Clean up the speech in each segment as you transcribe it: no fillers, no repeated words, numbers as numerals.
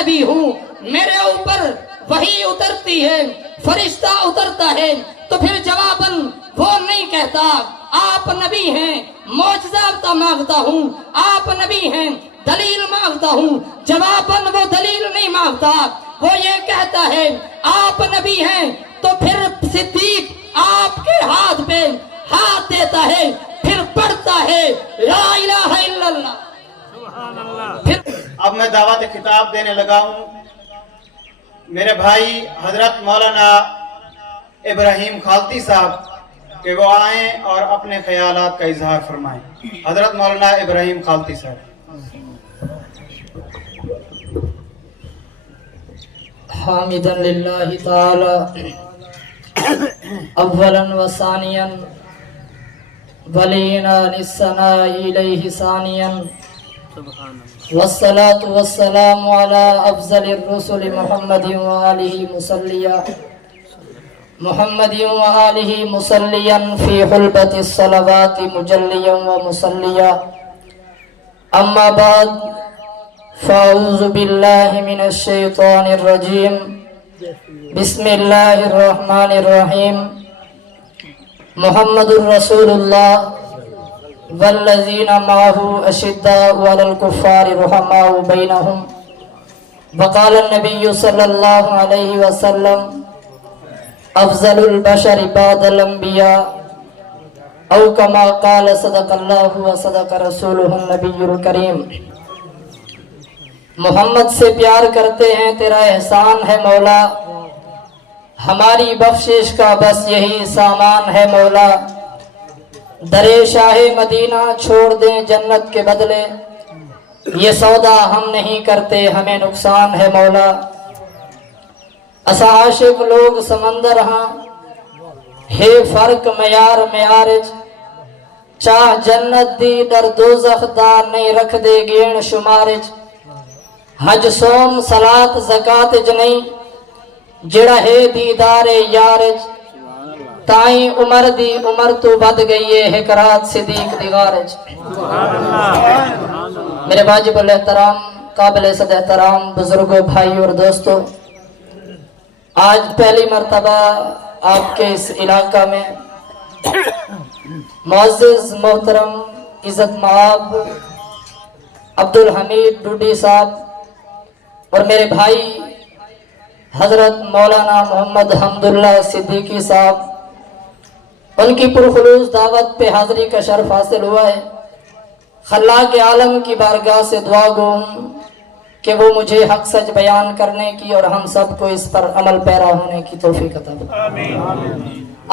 نبی ہوں، میرے اوپر وحی اترتی ہے، فرشتہ اترتا ہے، تو پھر جواباً وہ نہیں کہتا آپ نبی ہیں معجزہ مانگتا ہوں، آپ نبی ہیں دلیل مانگتا ہوں، جواباً وہ دلیل نہیں مانگتا، وہ یہ کہتا ہے آپ نبی ہیں، تو پھر صدیق آپ کے ہاتھ پہ ہاتھ دیتا ہے، پھر پڑھتا ہے لا الہ الا اللہ۔ اب میں دعوت خطاب دینے لگا ہوں میرے بھائی حضرت مولانا ابراہیم خالتی صاحب کہ وہ آئیں اور اپنے خیالات کا اظہار فرمائیں۔ حضرت مولانا ابراہیم خالتی صاحب۔ حامدا للہ تعالی اولا و ثانیا ولینا الثناء الیہ ثانیا والصلاة والسلام على افضل الرسل محمد وآلہ مصلیا فی حلبت الصلوات مجلیا ومصلیا اما بعد فاعوذ باللہ من الشیطان الرجیم بسم اللہ الرحمن الرحیم محمد الرسول اللہ والذین معه اشداء علی الکفار رحماء بینہم وقال النبی صلی اللہ علیہ وسلم افضل البشر بعد الانبیاء او کما قال صدق اللہ وصدق رسولہ النبی الکریم۔ محمد سے پیار کرتے ہیں تیرا احسان ہے مولا، ہماری بخشش کا بس یہی سامان ہے مولا، درے شاہ مدینہ چھوڑ دیں جنت کے بدلے، یہ سودا ہم نہیں کرتے ہمیں نقصان ہے مولا۔ اسا عاشق لوگ سمندر ہاں ہے فرق معیار معارج، چاہ جنت دی در دوزخ دار نہیں رکھ دے گین شمارج، حج سوم صلاة زکات جنئی جڑا ہے دیدار یارج، تائیں عمر دی عمر تو بد گئی ہے حکرات صدیق دیغارج۔ میرے واجب الاحترام قابل صد احترام بزرگوں بھائی اور دوستو، آج پہلی مرتبہ آپ کے اس علاقہ میں معزز محترم عزت مآب عبدالحمید ڈوڈی صاحب اور میرے بھائی حضرت مولانا محمد حمداللہ صدیقی صاحب، ان کی پرخلوص دعوت پہ حاضری کا شرف حاصل ہوا ہے۔ خلاق عالم کی بارگاہ سے دعا گو ہوں کہ وہ مجھے حق سچ بیان کرنے کی اور ہم سب کو اس پر عمل پیرا ہونے کی توفیق عطا فرمائے۔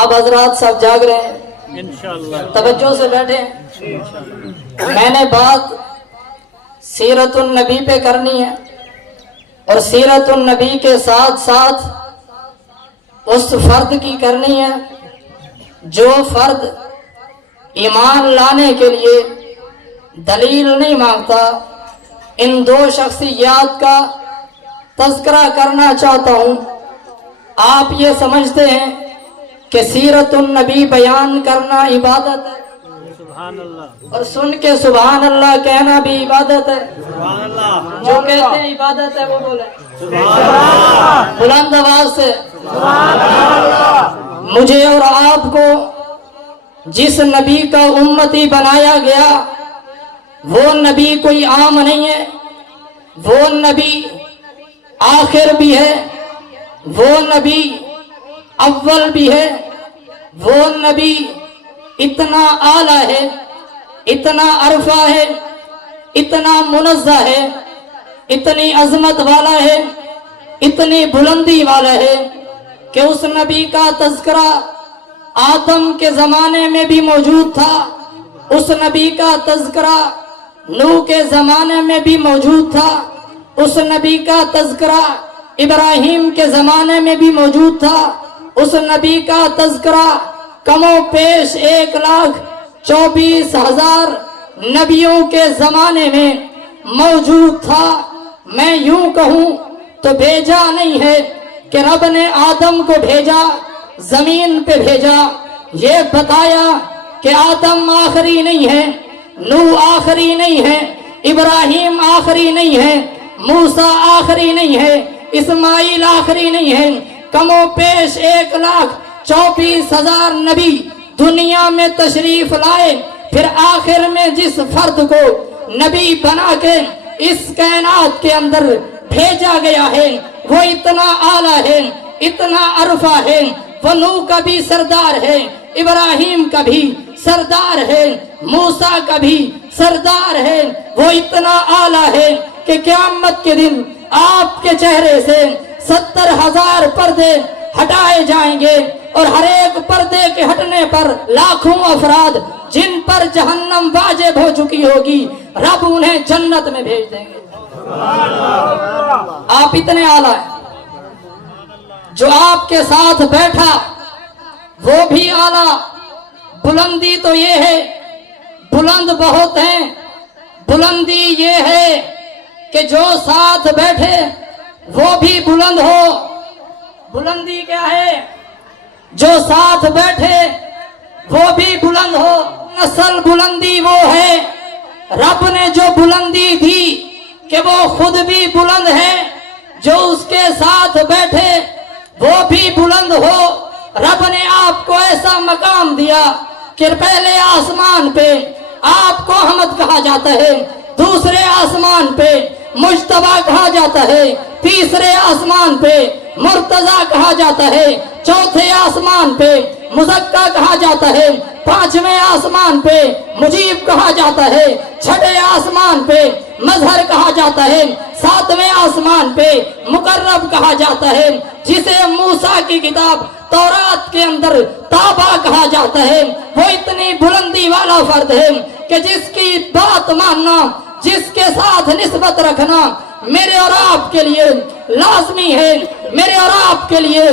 آپ حضرات سب جاگ رہے ہیں، توجہ سے بیٹھیں۔ میں نے بات سیرت النبی پہ کرنی ہے، اور سیرت النبی کے ساتھ ساتھ اس فرد کی کرنی ہے جو فرد ایمان لانے کے لیے دلیل نہیں مانگتا۔ ان دو شخصیات کا تذکرہ کرنا چاہتا ہوں۔ آپ یہ سمجھتے ہیں کہ سیرت النبی بیان کرنا عبادت ہے، اور سن کے سبحان اللہ کہنا بھی عبادت ہے۔ جو کہتے ہیں عبادت ہے وہ بولیں بلند آواز سے۔ مجھے اور آپ کو جس نبی کا امتی بنایا گیا وہ نبی کوئی عام نہیں ہے، وہ نبی آخر بھی ہے، وہ نبی اول بھی ہے، وہ نبی اتنا اعلیٰ ہے، اتنا عرفہ ہے، اتنا منزہ ہے، اتنی عظمت والا ہے، اتنی بلندی والا ہے کہ اس نبی کا تذکرہ آدم کے زمانے میں بھی موجود تھا، اس نبی کا تذکرہ نوح کے زمانے میں بھی موجود تھا، اس نبی کا تذکرہ ابراہیم کے زمانے میں بھی موجود تھا، اس نبی کا تذکرہ کم و پیش 1,24,000 نبیوں کے زمانے میں موجود تھا۔ میں یوں کہوں تو بھیجا نہیں ہے کہ رب نے آدم کو بھیجا، زمین پہ بھیجا، یہ بتایا کہ آدم آخری نہیں ہے، نوح آخری نہیں ہے، ابراہیم آخری نہیں ہے، موسیٰ آخری نہیں ہے، اسماعیل آخری نہیں ہے، کمو پیش 1,34,000 نبی دنیا میں تشریف لائے، پھر آخر میں جس فرد کو نبی بنا کے اس کائنات کے اندر بھیجا گیا ہے وہ اتنا اعلیٰ ہے، اتنا عرفہ ہے، وہ نوح کا بھی سردار ہے، ابراہیم کا بھی سردار ہے، موسیٰ کا بھی سردار ہے، وہ اتنا اعلیٰ ہے کہ قیامت کے دن آپ کے چہرے سے 70,000 پردے ہٹائے جائیں گے، اور ہر ایک پردے کے ہٹنے پر لاکھوں افراد جن پر جہنم واجب ہو چکی ہوگی رب انہیں جنت میں بھیج دیں گے۔ آپ اتنے اعلیٰ ہیں، جو آپ کے ساتھ بیٹھا وہ بھی اعلیٰ۔ بلندی تو یہ ہے، بلند بہت ہیں، بلندی یہ ہے کہ جو ساتھ بیٹھے وہ بھی بلند ہو۔ بلندی کیا ہے؟ جو ساتھ بیٹھے وہ بھی بلند ہو۔ اصل بلندی وہ ہے، رب نے جو بلندی دی کہ وہ خود بھی بلند ہے، جو اس کے ساتھ بیٹھے وہ بھی بلند ہو۔ رب نے آپ کو ایسا مقام دیا کہ پہلے آسمان پہ آپ کو احمد کہا جاتا ہے، دوسرے آسمان پہ مجتبیٰ کہا جاتا ہے، تیسرے آسمان پہ مرتضیٰ کہا جاتا ہے، چوتھے آسمان پہ مزکیٰ کہا جاتا ہے، پانچویں آسمان پہ مجیب کہا جاتا ہے، چھٹے آسمان پہ مظہر کہا جاتا ہے، ساتویں آسمان پہ مقرب کہا جاتا ہے، جسے موسیٰ کی کتاب تورات کے اندر تابع کہا جاتا ہے۔ وہ اتنی بلندی والا فرد ہے کہ جس کی بات ماننا، جس کے ساتھ نسبت رکھنا میرے اور آپ کے لیے لازمی ہے، میرے اور آپ کے لیے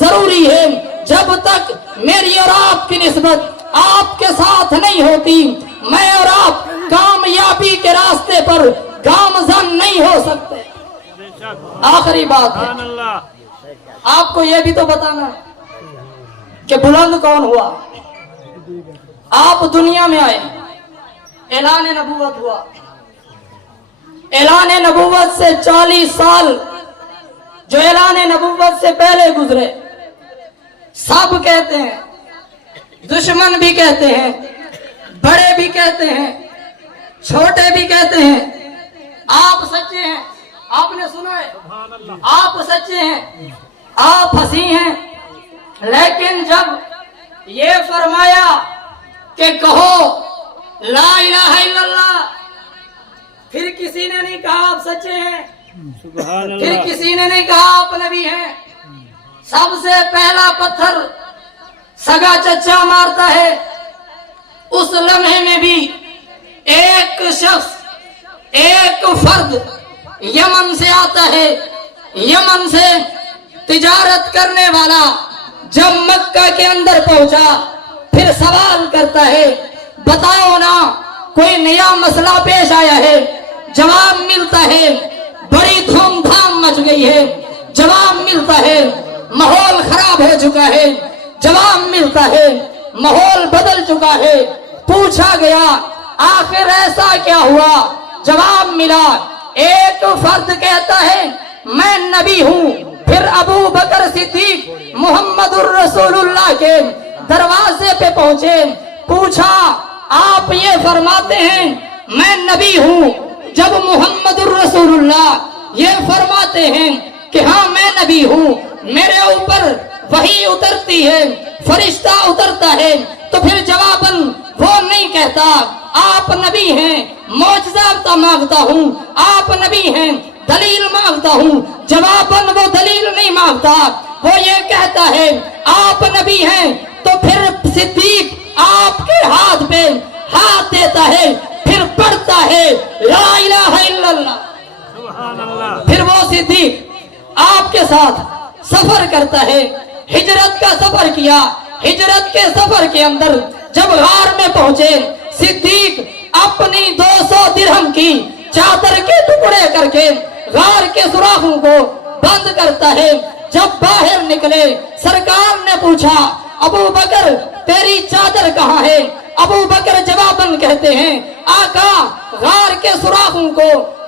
ضروری ہے۔ جب تک میری اور آپ کی نسبت آپ کے ساتھ نہیں ہوتی، میں اور آپ کامیابی کے راستے پر گامزن نہیں ہو سکتے۔ آخری بات ہے، آپ کو یہ بھی تو بتانا ہے کہ بلند کون ہوا۔ آپ دنیا میں آئے، اعلان نبوت ہوا، اعلان نبوت سے 40 سال جو اعلان نبوت سے پہلے گزرے، سب کہتے ہیں، دشمن بھی کہتے ہیں، بڑے بھی کہتے ہیں، چھوٹے بھی کہتے ہیں، آپ سچے ہیں۔ آپ نے سنا ہے، آپ سچے ہیں، آپ ہنسی ہیں، لیکن جب یہ فرمایا کہ کہو لا الہ الا اللہ، پھر کسی نے نہیں کہا آپ سچے ہیں، پھر کسی نے نہیں کہا آپ نبی ہیں۔ سب سے پہلا پتھر سگا چچا مارتا ہے۔ اس لمحے میں بھی ایک شخص، ایک فرد یمن سے آتا ہے، یمن سے تجارت کرنے والا جب مکہ کے اندر پہنچا پھر سوال کرتا ہے، بتاؤ نا کوئی نیا مسئلہ پیش آیا ہے؟ جواب ملتا ہے بڑی دھوم دھام مچ گئی ہے، جواب ملتا ہے ماحول خراب ہو چکا ہے، جواب ملتا ہے ماحول بدل چکا ہے۔ پوچھا گیا آخر ایسا کیا ہوا؟ جواب ملا، ایک فرد کہتا ہے میں نبی ہوں، پھر ابو بکر صدیق محمد الرسول اللہ کے دروازے پہ پہنچے، پوچھا آپ یہ فرماتے ہیں میں نبی ہوں، جب محمد الرسول اللہ یہ فرماتے ہیں کہ ہاں میں نبی ہوں، میرے اوپر وحی اترتی ہے، فرشتہ اترتا ہے، تو پھر جواباً وہ نہیں کہتا آپ نبی ہیں، معجزہ مانگتا ہوں، آپ نبی ہیں، دلیل مانگتا ہوں، جواباً وہ دلیل نہیں مانگتا، وہ یہ کہتا ہے آپ نبی ہیں، تو پھر صدیق آپ کے ہاتھ پہ ہاتھ دیتا ہے، پھر پڑھتا ہے لا الہ الا اللہ۔ پھر وہ صدیق آپ کے ساتھ سفر کرتا ہے، ہجرت کا سفر کیا، ہجرت کے سفر کے اندر جب غار میں پہنچے، صدیق اپنی 200 درہم کی چادر کے ٹکڑے کر کے غار کے سوراخوں کو بند کرتا ہے۔ جب باہر نکلے سرکار نے پوچھا ابو بکر تیری چادر کہاں ہے؟ ابو بکر جواباً کہتے ہیں آقا غار کے سوراخوں کو